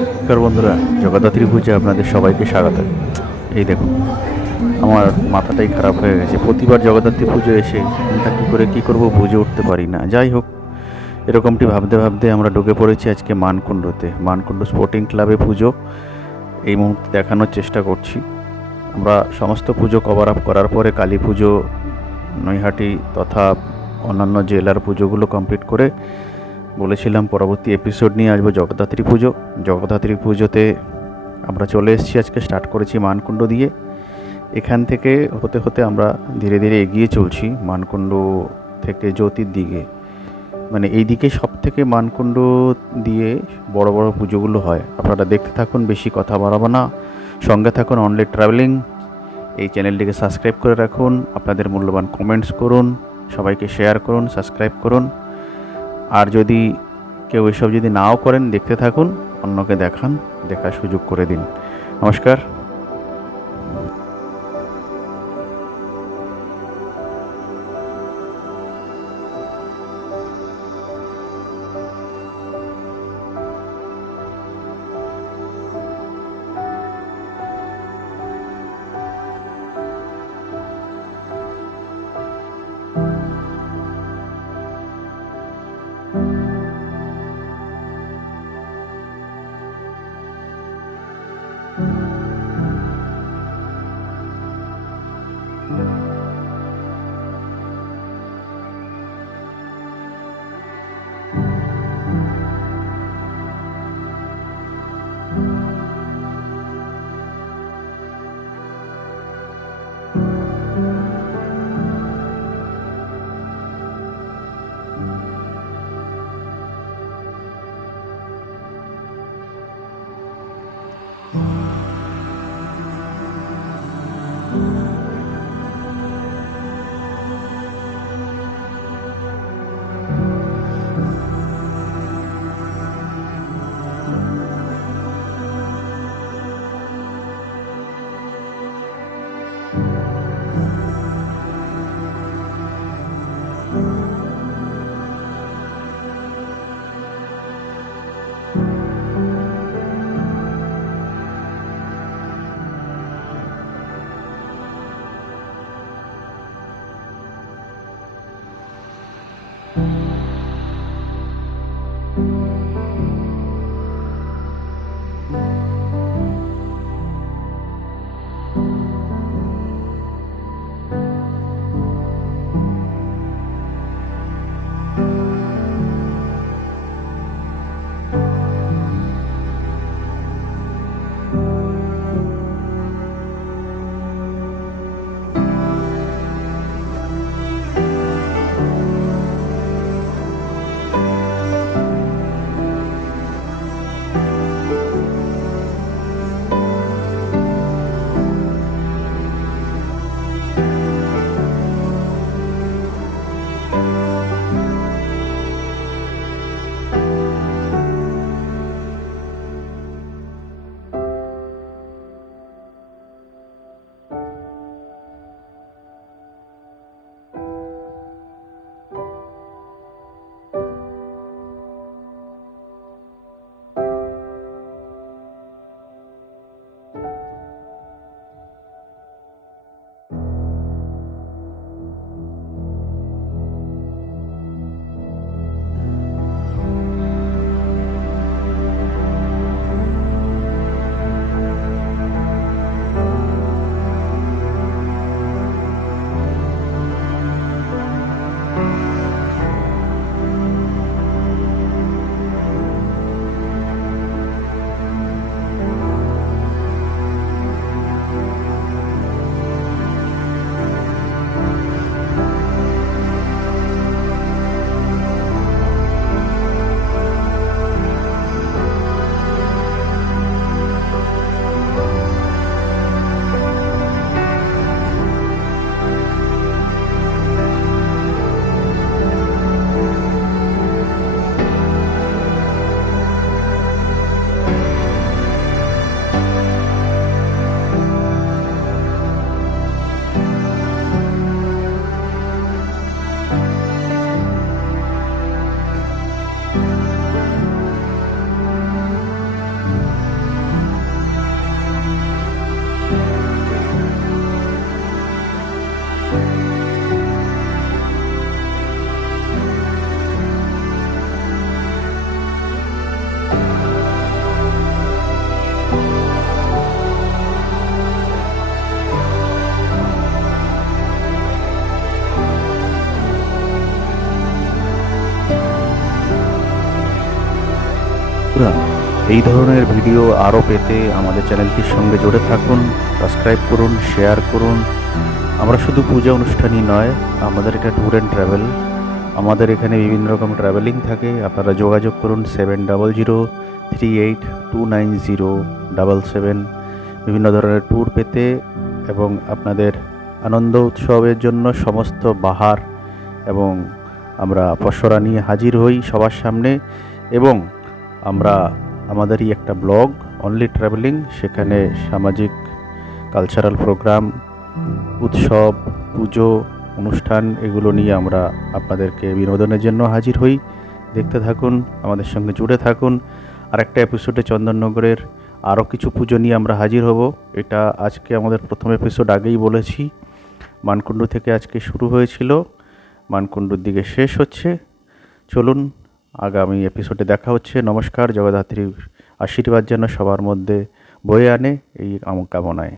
নমস্কার বন্ধুরা, জগদ্ধাত্রী পুজো আপনাদের সবাইকে স্বাগত। এই দেখুন, আমার মাথাটাই খারাপ হয়ে গেছে। প্রতিবার জগদ্ধাত্রী পুজো এসে কোনটা কী করে কী করব বুঝে উঠতে পারি না। যাই হোক, এরকমটি ভাবতে ভাবতে আমরা ঢুকে পড়েছি আজকে মানকুণ্ডতে। মানকুণ্ড স্পোর্টিং ক্লাবে পুজো এই মুহূর্তে দেখানোর চেষ্টা করছি। আমরা সমস্ত পুজো কভার আপ করার পরে কালী পুজো, নৈহাটি তথা অন্যান্য জেলার পুজোগুলো কমপ্লিট করে বলেছিলাম পরবর্তী এপিসোড নিয়ে আসবো জগদ্ধাত্রী পুজো। জগদ্ধাত্রী পুজোতে আমরা চলে এসেছি, আজকে স্টার্ট করেছি মানকুণ্ড দিয়ে। এখান থেকে হতে হতে আমরা ধীরে ধীরে এগিয়ে চলছি মানকুণ্ড থেকে জ্যোতির দিকে। মানে এই দিকে সব থেকে মানকুণ্ড দিয়ে বড় বড় পুজোগুলো হয়। আপনারা দেখতে থাকুন, বেশি কথা বাড়াবো না, সঙ্গে থাকুন অনলি ট্রাভেলিং। এই চ্যানেলটিকে সাবস্ক্রাইব করে রাখুন, আপনাদের মূল্যবান কমেন্টস করুন, সবাইকে শেয়ার করুন, সাবস্ক্রাইব করুন। আর যদি কেউ এসব যদি নাও করেন, দেখতে থাকুন, অন্যকে দেখার সুযোগ করে দিন। নমস্কার। এই ধরনের ভিডিও আরও পেতে আমাদের চ্যানেলটির সঙ্গে জুড়ে থাকুন, সাবস্ক্রাইব করুন, শেয়ার করুন। আমরা শুধু পূজা অনুষ্ঠানই নয়, আমাদের এটা ট্যুর অ্যান্ড ট্রাভেল। আমাদের এখানে বিভিন্ন রকম ট্রাভেলিং থাকে। আপনারা যোগাযোগ করুন 7003829077। বিভিন্ন ধরনের ট্যুর পেতে এবং আপনাদের আনন্দ উৎসবের জন্য সমস্ত বাহার এবং আমরা পসরা নিয়ে হাজির হই সবার সামনে। এবং আমরা আমাদেরই একটা ব্লগ অনলি ট্রাভেলিং, সেখানে সামাজিক কালচারাল প্রোগ্রাম, উৎসব, পুজো, অনুষ্ঠান এগুলো নিয়ে আমরা আপনাদেরকে বিনোদনের জন্য হাজির হই। দেখতে থাকুন, আমাদের সঙ্গে জুড়ে থাকুন। আরেকটা এপিসোডে চন্দননগরের আরও কিছু পুজো নিয়ে আমরা হাজির হব। এটা আজকে আমাদের প্রথম এপিসোড, আগেই বলেছি। মানকুণ্ডু থেকে আজকে শুরু হয়েছিল, মানকুণ্ডুর দিকে শেষ হচ্ছে। চলুন, আগামী এপিসোডে দেখা হচ্ছে। নমস্কার। জগদ্ধাত্রীর আশীর্বাদ যেন সবার মধ্যে বয়ে আনে এই কামনায়।